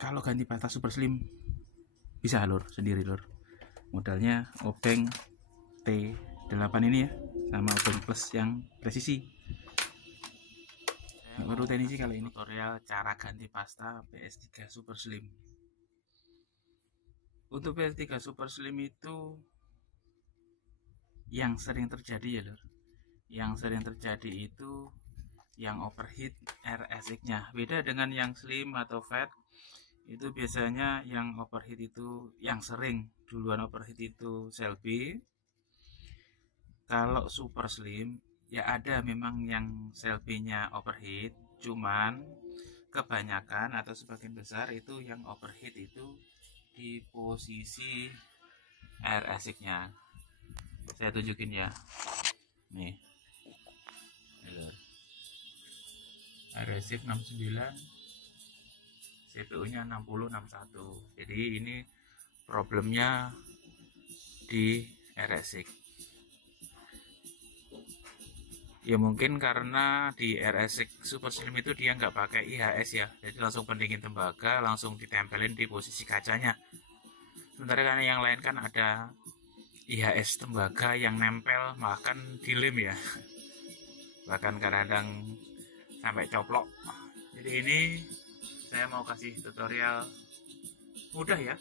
Kalau ganti pasta super slim bisa lur, sendiri lur. Modalnya obeng T8 ini ya, sama obeng plus yang presisi. Nggak perlu teknisi kali ini. Tutorial cara ganti pasta PS3 Super Slim. Untuk PS3 Super Slim itu yang sering terjadi ya lur, yang sering terjadi itu yang overheat RSX-nya. Beda dengan yang slim atau fat, itu biasanya yang overheat itu yang sering duluan overheat itu Shelby. Kalau super slim ya ada memang yang Shelby-nya overheat, cuman kebanyakan atau sebagian besar itu yang overheat itu di posisi RSX-nya. Saya tunjukin ya. Nih. RSX 69, CPU-nya 6061. Jadi ini problemnya di RSX. Ya mungkin karena di RSX Super Slim itu dia nggak pakai IHS ya, jadi langsung pendingin tembaga, langsung ditempelin di posisi kacanya. Sementara kan yang lain kan ada IHS tembaga yang nempel, bahkan dilem ya, bahkan kadang-kadang sampai coplok. Jadi ini saya mau kasih tutorial mudah ya.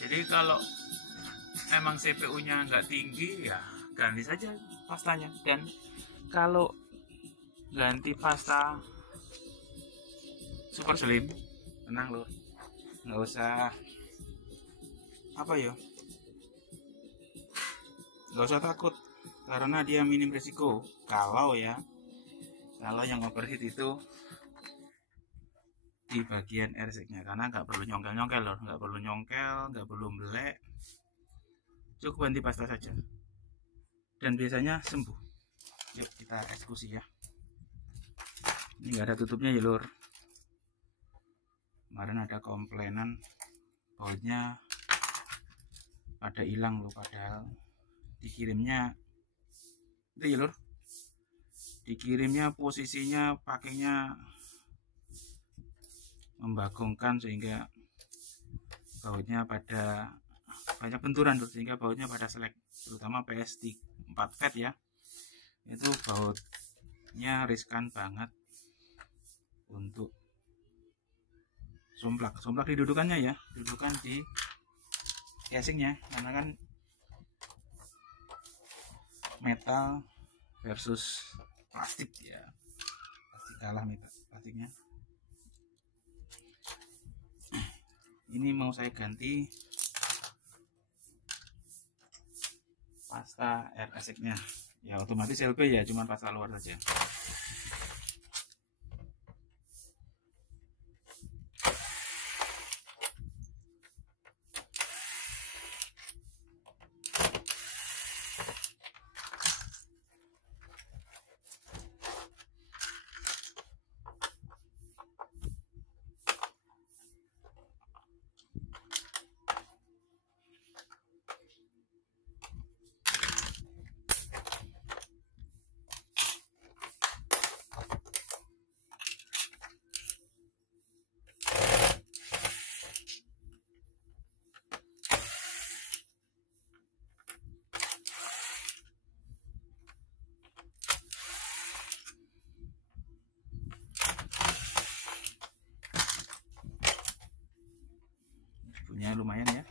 Jadi kalau emang CPU-nya nggak tinggi ya ganti saja pastanya. Dan kalau ganti pasta super slim, tenang loh, nggak usah apa ya, nggak usah takut karena dia minim risiko. Kalau yang overheat itu di bagian RSX-nya, karena nggak perlu nyongkel-nyongkel loh, nggak perlu melek, cukup ganti pasta saja dan biasanya sembuh. Yuk kita eksekusi ya. Ini nggak ada tutupnya ya lur. Kemarin ada komplainan bautnya pada hilang loh, padahal dikirimnya itu ya lur, dikirimnya posisinya pakainya membagongkan sehingga bautnya pada banyak benturan tuh, sehingga bautnya pada selek, terutama PS4 Fat ya, itu bautnya riskan banget untuk somplak didudukannya ya, dudukan di casingnya, karena kan metal versus plastik ya, pasti kalah plastiknya. Ini mau saya ganti pasta RSX-nya ya, otomatis LP ya, cuman pasta luar saja. Punya lumayan ya.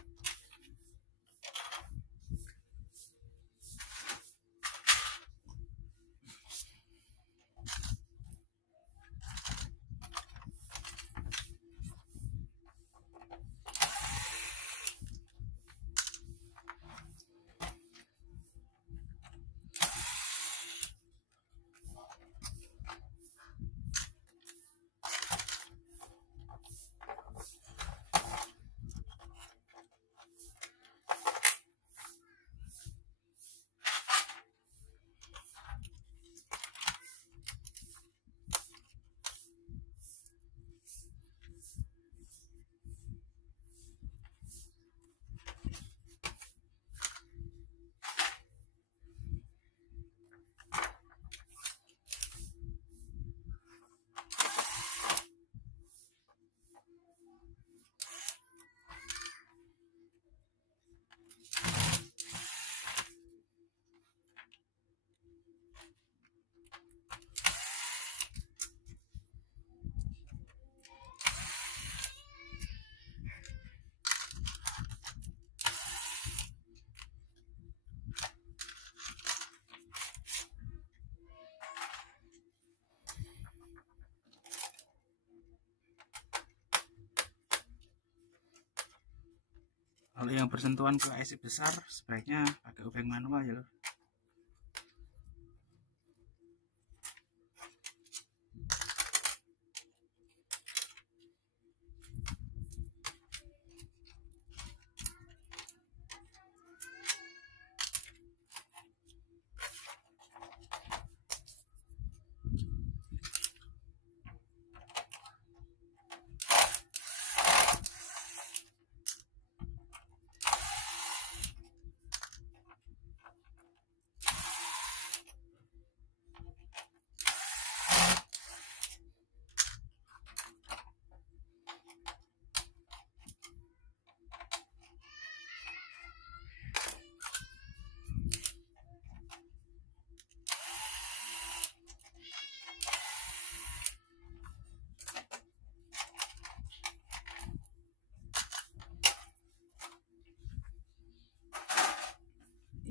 Kalau yang bersentuhan ke IC besar sebaiknya pakai obeng manual ya lur.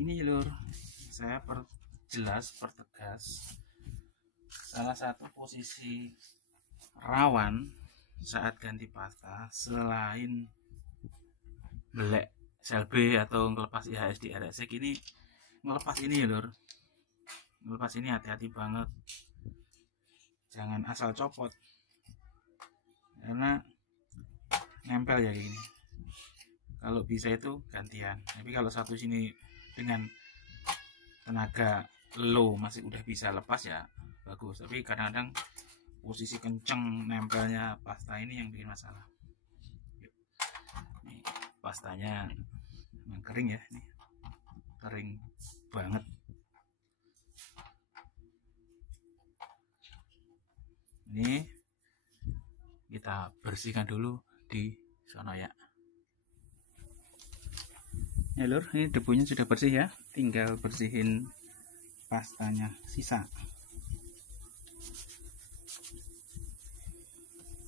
Ini lur, saya pertegas salah satu posisi rawan saat ganti pasta selain belek sel B atau ngelepas IHS di RSX, ini ngelepas ini ya lur. Ngelepas ini hati-hati banget, jangan asal copot karena nempel ya kayak gini. Kalau bisa itu gantian, tapi kalau satu sini dengan tenaga low masih udah bisa lepas ya bagus, tapi kadang-kadang posisi kenceng nempelnya pasta ini yang bikin masalah. Nih, pastanya memang kering ya, nih kering banget. Ini kita bersihkan dulu di sono ya. Ya lur, ini debunya sudah bersih ya, tinggal bersihin pastanya sisa.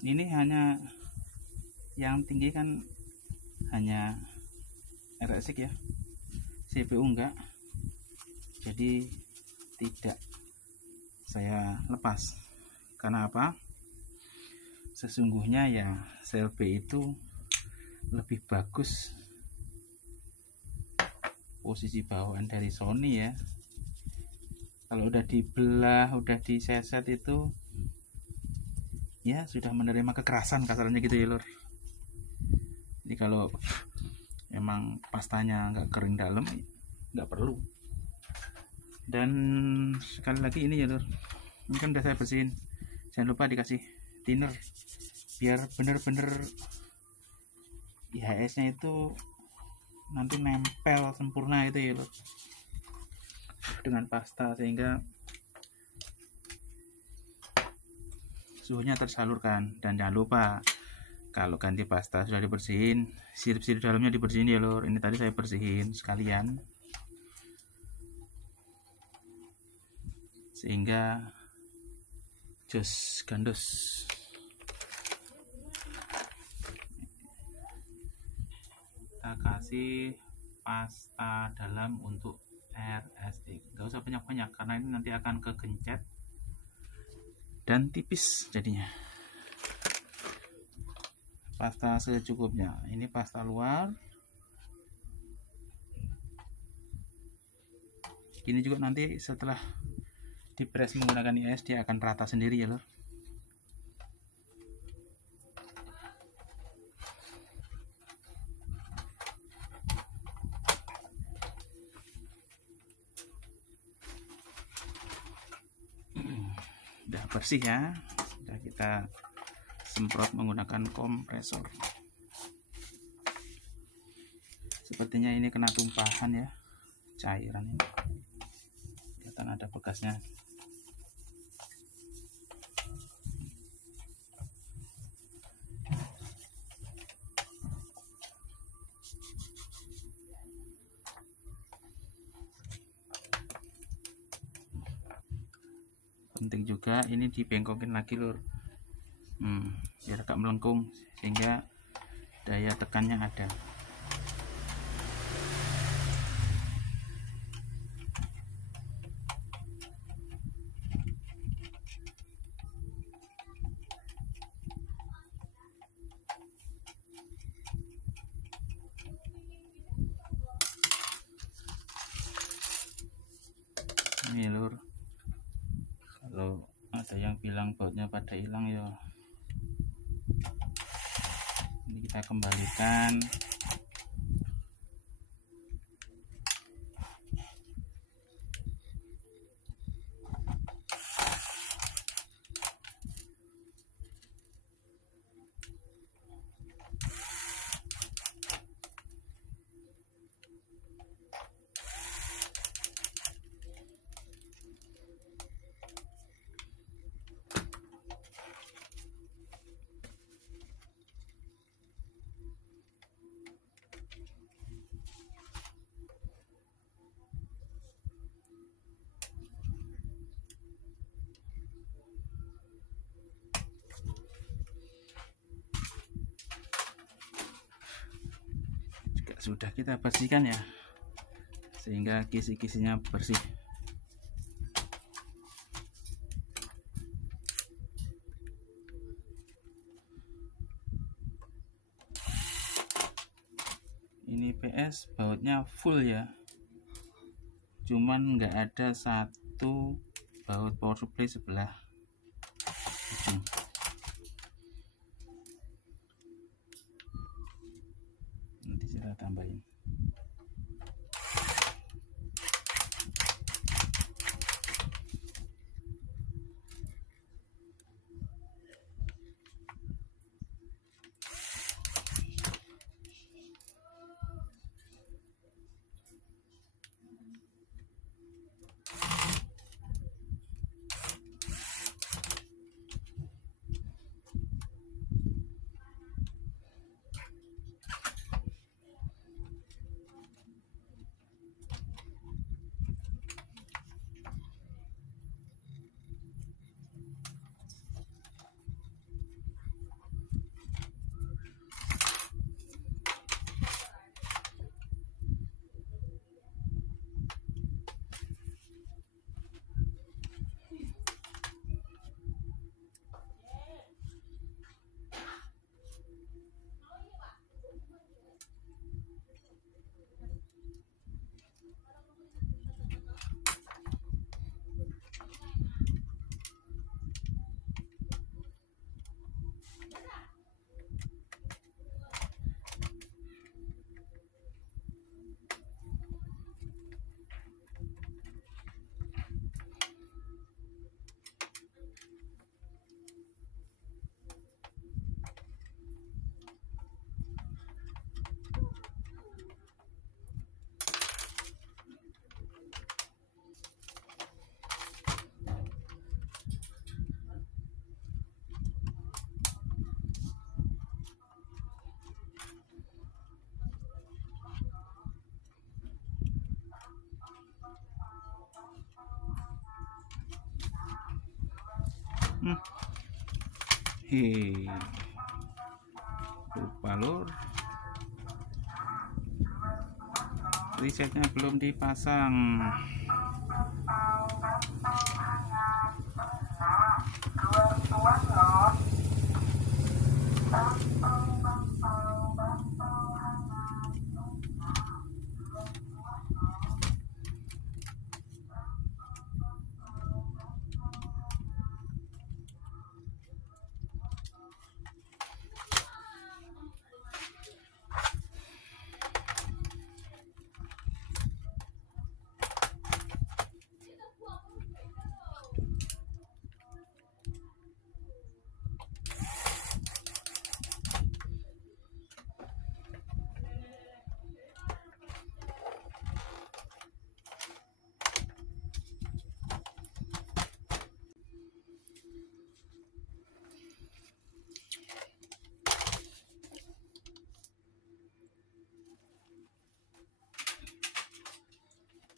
Ini hanya yang tinggi kan hanya RSX ya, CPU enggak, jadi tidak saya lepas. Karena apa? Sesungguhnya ya sel B itu lebih bagus posisi bawaan dari Sony ya. Kalau udah dibelah, udah diseset itu ya sudah menerima kekerasan kasarnya gitu ya lur. Jadi kalau emang pastanya nggak kering dalam nggak perlu. Dan sekali lagi ini ya lur, ini kan udah saya bersihin, jangan lupa dikasih thinner biar bener-bener IHS nya itu nanti nempel sempurna itu ya lur dengan pasta, sehingga suhunya tersalurkan. Dan jangan lupa kalau ganti pasta sudah dibersihin, sirip-sirip dalamnya dibersihin ya lur. Ini tadi saya bersihin sekalian sehingga jos gandos. Kita kasih pasta dalam untuk RSX, nggak usah banyak-banyak karena ini nanti akan kegencet dan tipis jadinya. Pasta secukupnya, ini pasta luar. Ini juga nanti setelah dipres menggunakan IHS dia akan rata sendiri ya lor. Udah bersih ya, sudah kita semprot menggunakan kompresor. Sepertinya ini kena tumpahan ya, cairan ini kelihatan ada bekasnya. Penting juga ini dibengkokin lagi lur, biar agak melengkung sehingga daya tekannya ada. Ini lur, kalau ada yang bilang bautnya pada hilang ya, ini kita kembalikan. Sudah kita bersihkan ya, sehingga kisi-kisinya bersih. Ini PS bautnya full ya, cuman nggak ada satu baut power supply sebelah. Nanti kita tambahin. Hei, lupa lur, resetnya belum dipasang.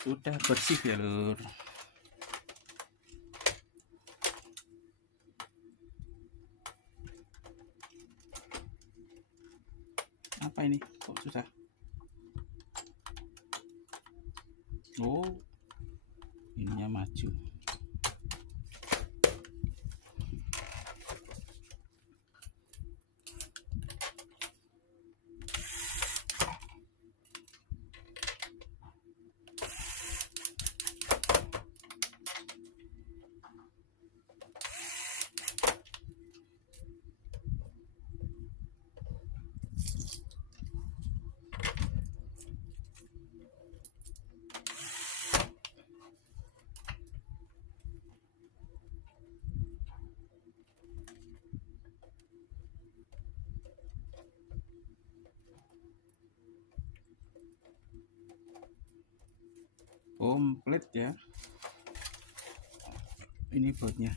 Sudah bersih ya lur. Apa ini kok susah? Oh, ininya maju. komplit ya. Ini bautnya.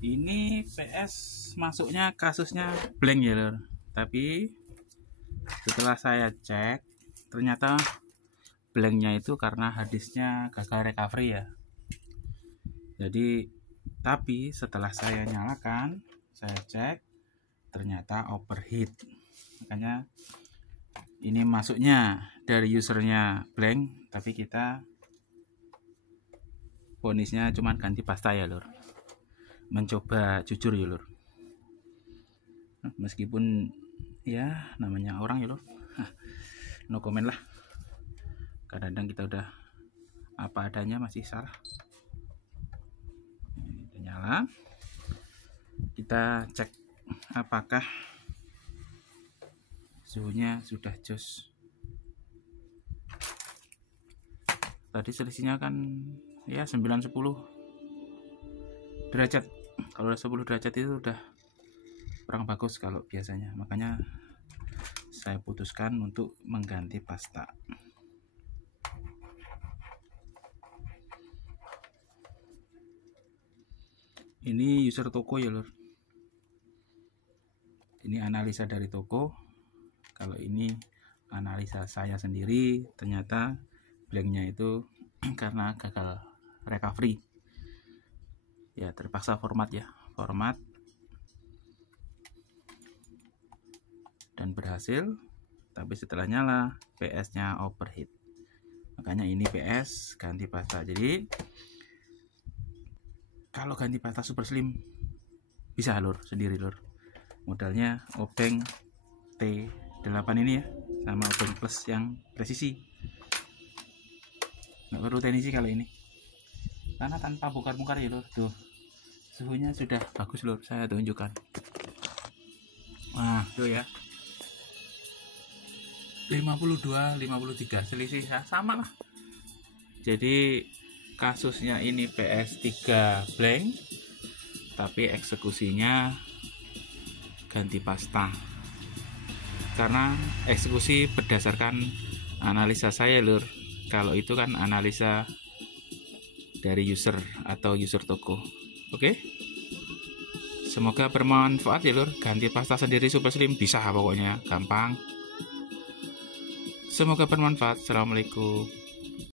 Ini PS masuknya kasusnya blank ya lor, tapi setelah saya cek ternyata blanknya itu karena harddisknya gagal recovery ya. Jadi tapi setelah saya nyalakan, saya cek ternyata overheat. Makanya ini masuknya dari usernya blank, tapi kita ponisnya cuman ganti pasta ya lor. Mencoba jujur ya lur, meskipun ya namanya orang ya lur, no comment lah, kadang-kadang kita udah apa adanya masih salah. Ini udah nyala, kita cek apakah suhunya sudah jos. Tadi selisihnya kan ya 9-10 derajat. Kalau 10 derajat itu udah kurang bagus kalau biasanya, makanya saya putuskan untuk mengganti pasta. Ini user toko ya lur, ini analisa dari toko. Kalau ini analisa saya sendiri, ternyata blanknya itu karena gagal recovery ya, terpaksa format dan berhasil. Tapi setelah nyala PS nya overheat, makanya ini PS ganti pasta. Jadi kalau ganti pasta super slim bisa lur, sendiri lur, modalnya obeng T8 ini ya, sama obeng plus yang presisi, nggak perlu teknisi kalau ini, karena tanpa bongkar-bongkar ya lur. Tuh suhunya sudah bagus lur, saya tunjukkan. Nah tuh ya, 52-53 selisih sama lah. Jadi kasusnya ini PS3 blank, tapi eksekusinya ganti pasta. Karena eksekusi berdasarkan analisa saya lur, kalau itu kan analisa dari user atau user toko. Oke, semoga bermanfaat ya lur. Ganti pasta sendiri super slim bisa, pokoknya gampang. Semoga bermanfaat. Assalamualaikum.